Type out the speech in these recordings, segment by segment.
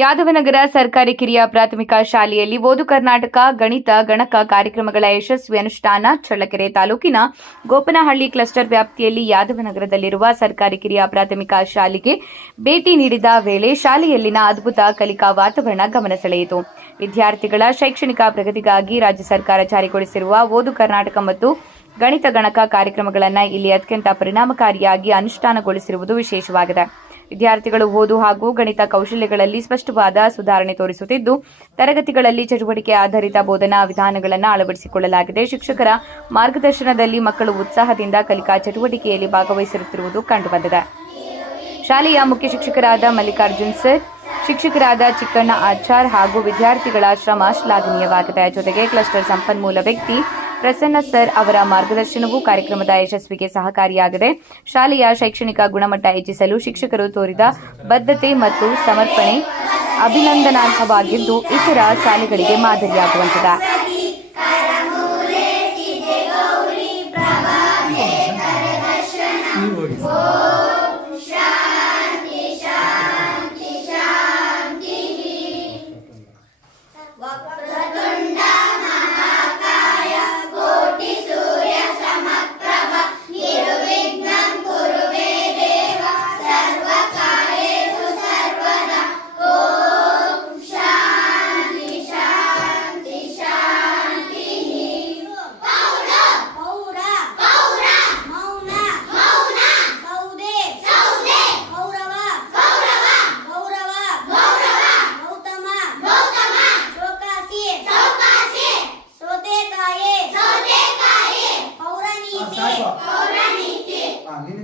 ಯಾದವನಗರ ಸರ್ಕಾರಿ ಕಿರಿಯ ಪ್ರಾಥಮಿಕ ಶಾಲೆಯಲ್ಲಿ ಓದು ಕರ್ನಾಟಕ ಗಣಿತ ಗಣಕ ಕಾರ್ಯಕ್ರಮಗಳ ಯಶಸ್ವಿ ಅನುಷ್ಠಾನ. ಚಳ್ಳಕೆರೆ ತಾಲೂಕಿನ ಗೋಪನಹಳ್ಳಿ ಕ್ಲಸ್ಟರ್ ವ್ಯಾಪ್ತಿಯಲ್ಲಿ ಯಾದವನಗರದಲ್ಲಿರುವ ಸರ್ಕಾರಿ ಕಿರಿಯ ಪ್ರಾಥಮಿಕ ಶಾಲೆಗೆ ಭೇಟಿ ನೀಡಿದ ವೇಳೆ ಶಾಲೆಯಲ್ಲಿನ ಅದ್ಭುತ ಕಲಿಕಾ ವಾತಾವರಣ ಗಮನ ಸೆಳೆಯಿತು. ವಿದ್ಯಾರ್ಥಿಗಳ ಶೈಕ್ಷಣಿಕ ಪ್ರಗತಿಗಾಗಿ ರಾಜ್ಯ ಸರ್ಕಾರ ಜಾರಿಗೊಳಿಸಿರುವ ಓದು ಕರ್ನಾಟಕ ಮತ್ತು ಗಣಿತ ಗಣಕ ಕಾರ್ಯಕ್ರಮಗಳನ್ನು ಇಲ್ಲಿ ಅತ್ಯಂತ ಪರಿಣಾಮಕಾರಿಯಾಗಿ ಅನುಷ್ಠಾನಗೊಳಿಸಿರುವುದು ವಿಶೇಷವಾಗಿದೆ. ವಿದ್ಯಾರ್ಥಿಗಳು ಓದು ಹಾಗೂ ಗಣಿತ ಕೌಶಲ್ಯಗಳಲ್ಲಿ ಸ್ಪಷ್ಟವಾದ ಸುಧಾರಣೆ ತೋರಿಸುತ್ತಿದ್ದು, ತರಗತಿಗಳಲ್ಲಿ ಚಟುವಟಿಕೆ ಆಧಾರಿತ ಬೋಧನಾ ವಿಧಾನಗಳನ್ನು ಅಳವಡಿಸಿಕೊಳ್ಳಲಾಗಿದೆ. ಶಿಕ್ಷಕರ ಮಾರ್ಗದರ್ಶನದಲ್ಲಿ ಮಕ್ಕಳು ಉತ್ಸಾಹದಿಂದ ಕಲಿಕಾ ಚಟುವಟಿಕೆಯಲ್ಲಿ ಭಾಗವಹಿಸುತ್ತಿರುವುದು ಕಂಡುಬಂದಿದೆ. ಶಾಲೆಯ ಮುಖ್ಯ ಶಿಕ್ಷಕರಾದ ಮಲ್ಲಿಕಾರ್ಜುನ್ ಸರ್, ಶಿಕ್ಷಕರಾದ ಚಿಕ್ಕಣ್ಣ ಆಚಾರ್ ಹಾಗೂ ವಿದ್ಯಾರ್ಥಿಗಳ ಶ್ರಮ ಶ್ಲಾಘನೀಯವಾಗಿದೆ. ಜೊತೆಗೆ ಕ್ಲಸ್ಟರ್ ಸಂಪನ್ಮೂಲ ವ್ಯಕ್ತಿ ಪ್ರಸನ್ನ ಸರ್ ಅವರ ಮಾರ್ಗದರ್ಶನವೂ ಕಾರ್ಯಕ್ರಮದ ಯಶಸ್ವಿಗೆ ಸಹಕಾರಿಯಾಗಿದೆ. ಶಾಲೆಯ ಶೈಕ್ಷಣಿಕ ಗುಣಮಟ್ಟ ಹೆಚ್ಚಿಸಲು ಶಿಕ್ಷಕರು ತೋರಿದ ಬದ್ಧತೆ ಮತ್ತು ಸಮರ್ಪಣೆ ಅಭಿನಂದನಾರ್ಹವಾಗಿದ್ದು, ಇತರ ಶಾಲೆಗಳಿಗೆ ಮಾದರಿಯಾಗುವಂತಿದೆ.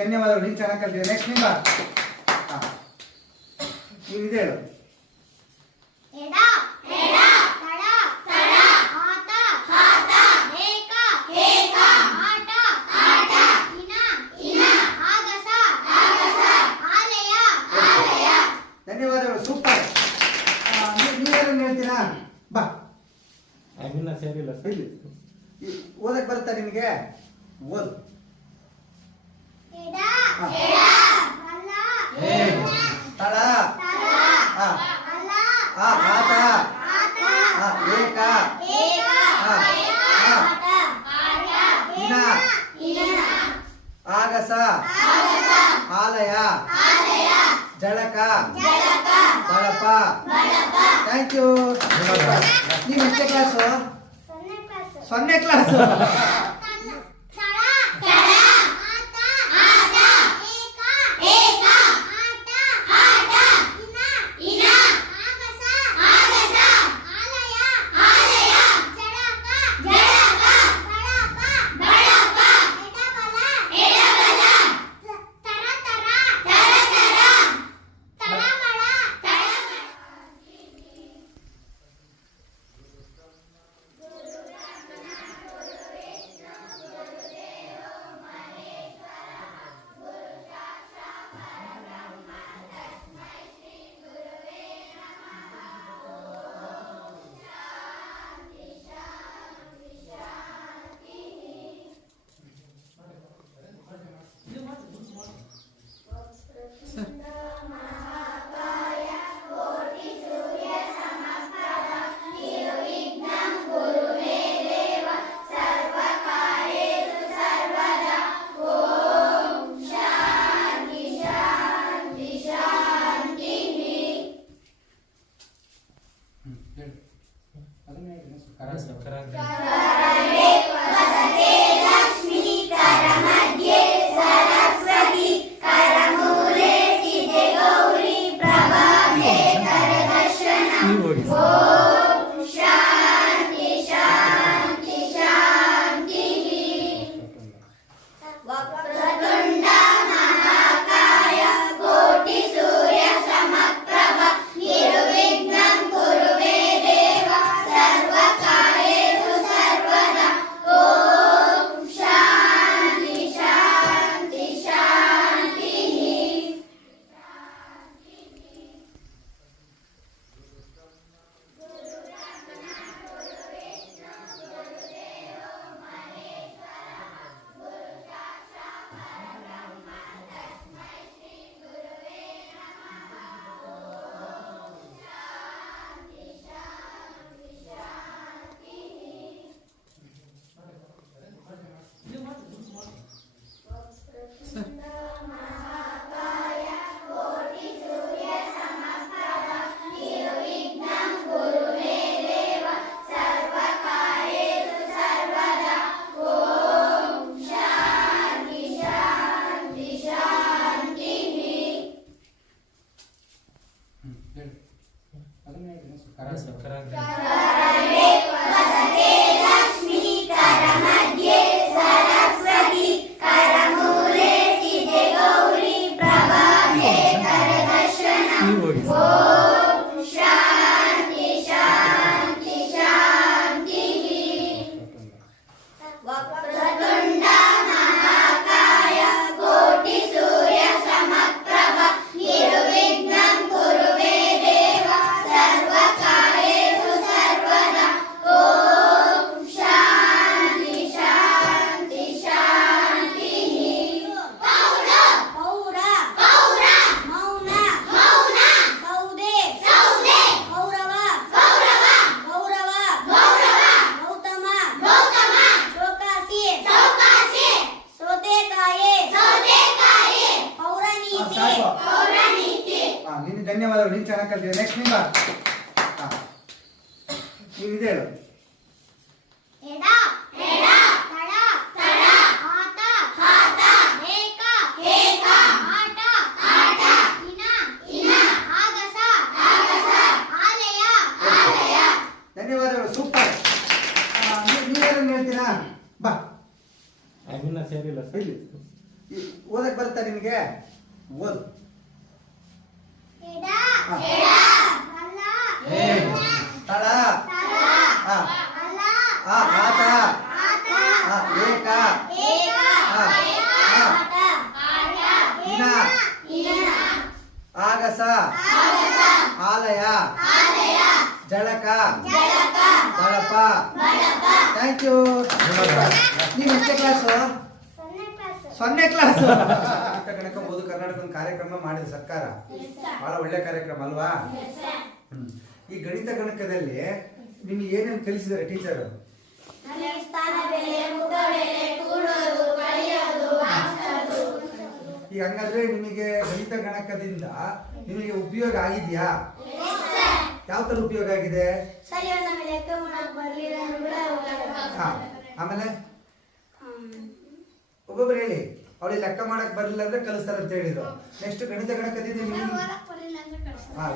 ಧನ್ಯವಾದಗಳು. ನೀನು ಚೆನ್ನಾಗಿ ಕಲ್ತಿದ್ದೆ. ನೆಕ್ಸ್ಟ್ ನಿಮ್ಮ ನೀವು ಇದೆ ಹೇಳು. ಧನ್ಯವಾದಗಳು. ಸೂಪರ್. ನೀವೇನು ಹೇಳ್ತೀರಾ? ಬಾ. ಸೇರಿಲ್ಲ. ಓದಕ್ ಬರುತ್ತಾ ನಿಮಗೆ? ಓದು. ತಳ, ಆಟ, ಏಕ, ಇನ, ಆಗಸ, ಆಲಯ, ಜಳಕ, ಬಳಪ. Thank you. ನೀವು ಎಷ್ಟೇ ಕ್ಲಾಸು? 0ನೇ ಕ್ಲಾಸು. ನೀವು ಹೋಗಿ ಸಾಕು ನಿನ್ನ ಧನ್ಯವಾದಗಳು. ನೀನು ಚೆನ್ನಾಗಿ ಕಲ್ತಿದ್ದೆ. ನೆಕ್ಸ್ಟ್ ನಿಮ್ಮ ನೀವು ಇದೆ ಹೇಳು. ಧನ್ಯವಾದಗಳು. ಸೂಪರ್. ನೀವೇನು ಹೇಳ್ತೀರಾ? ಬಾ ಅಭಿನ ಸೇರಿಲ್ಲ ಸರ್. ಇಲ್ಲಿ ಓದಕ್ ಬರುತ್ತಾ ನಿಮಗೆ? ಓದು. ತಳ, ಆತ, ಏಕ, ಇನ, ಆಗಸ, ಆಲಯ, ಜಳಕ, ಬಳಪ. Thank you. ನೀವು ಎಷ್ಟೇ ಕ್ಲಾಸು? 0ನೇ ಕ್ಲಾಸ್. ಗಣಕ ಓದು ಕರ್ನಾಟಕ ಒಂದು ಕಾರ್ಯಕ್ರಮ ಮಾಡಿದ ಸರ್ಕಾರ. ಬಹಳ ಒಳ್ಳೆ ಕಾರ್ಯಕ್ರಮ ಅಲ್ವಾ? ಈ ಗಣಿತ ಗಣಕದಲ್ಲಿ ನಿಮ್ಗೆ ಏನೇನು ಕಲಿಸಿದ್ದಾರೆ ಟೀಚರ್? ಈಗ ಹಂಗಾದ್ರೆ ನಿಮಗೆ ಗಣಿತ ಗಣಕದಿಂದ ನಿಮಗೆ ಉಪಯೋಗ ಆಗಿದೆಯಾ? ಯಾವ ತರ ಉಪಯೋಗ ಆಗಿದೆ? ಆಮೇಲೆ ಒಬ್ಬೊಬ್ರು ಹೇಳಿ, ಅವಳಿಗೆ ಲೆಕ್ಕ ಮಾಡಕ್ ಬರ್ಲಿಲ್ಲ ಅಂದ್ರೆ ಕಲಿಸ್ತಾರೆ ಅಂತ ಹೇಳಿದ್ರು. ನೆಕ್ಸ್ಟ್ ಗಣಿತ ಗಣಕದಿಂದ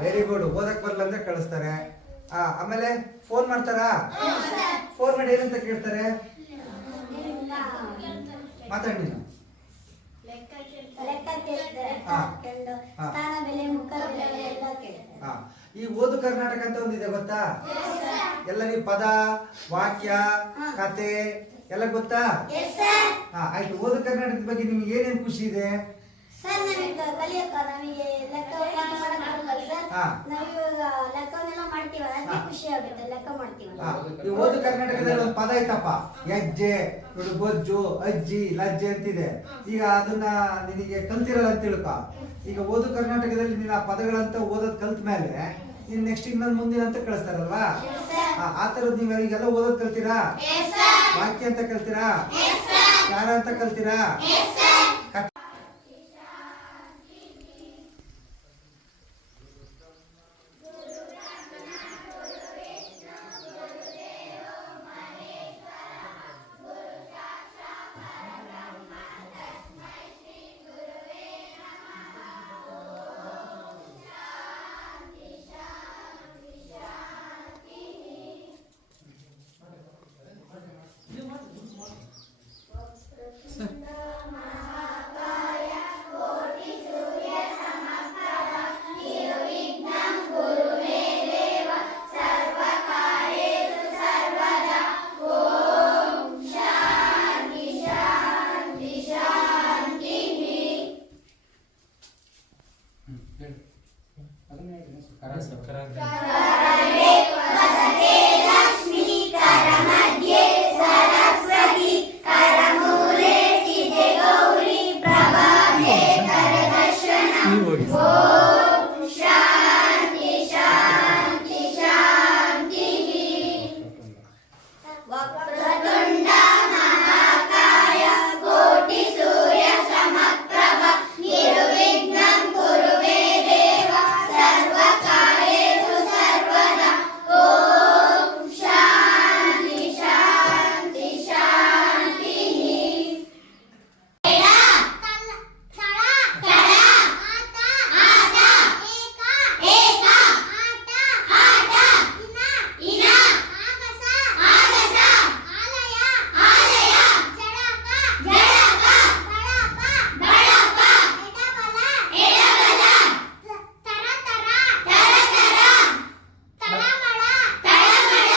ವೆರಿ ಗುಡ್. ಓದಕ್ ಬರಲ್ಲ ಅಂದ್ರೆ ಕಳಿಸ್ತಾರೆ. ಆಮೇಲೆ ಫೋನ್ ಮಾಡ್ತಾರಾ? ಫೋನ್ ಮಾಡಿ ಏನಂತ ಕೇಳ್ತಾರೆ? ಮಾತಾಡಿ ನೀನು. ಈ ಓದು ಕರ್ನಾಟಕ ಅಂತ ಒಂದಿದೆ ಗೊತ್ತಾ? ಎಲ್ಲ ನೀವು ಪದ, ವಾಕ್ಯ, ಕತೆ ಎಲ್ಲ ಗೊತ್ತಾ? ಆಯ್ತು. ಓದು ಕರ್ನಾಟಕದ ಬಗ್ಗೆ ನಿಮ್ಗೆ ಏನೇನು ಖುಷಿ ಇದೆ? ಈ ಓದು ಕರ್ನಾಟಕದಲ್ಲಿ ಒಂದು ಪದ ಐತಪ್ಪ, ಹೆಜ್ಜೆ, ಬೊಜ್ಜು, ಅಜ್ಜಿ, ಲಜ್ಜೆ ಅಂತಿದೆ. ಈಗ ಅದನ್ನ ನಿನಗೆ ಕಲ್ತಿರಲ್ಲ ಅಂತ ತಿಳ್ಕೊ. ಈಗ ಓದು ಕರ್ನಾಟಕದಲ್ಲಿ ನೀನು ಆ ಪದಗಳಂತ ಓದೋದ್ ಕಲ್ತ ಮೇಲೆ ನೀನ್ ನೆಕ್ಸ್ಟ್ ಇನ್ನೊಂದು ಮುಂದಿನ ಅಂತ ಕಳಿಸ್ತಾರಲ್ವಾ? ಆ ತರದ್ ನೀವ್ ಈಗೆಲ್ಲ ಓದೋದ್ ಕಲ್ತೀರಾ? ವಾಕ್ಯ ಅಂತ ಕಲ್ತೀರಾ? ಯಾರ ಅಂತ ಕಲ್ತೀರಾ?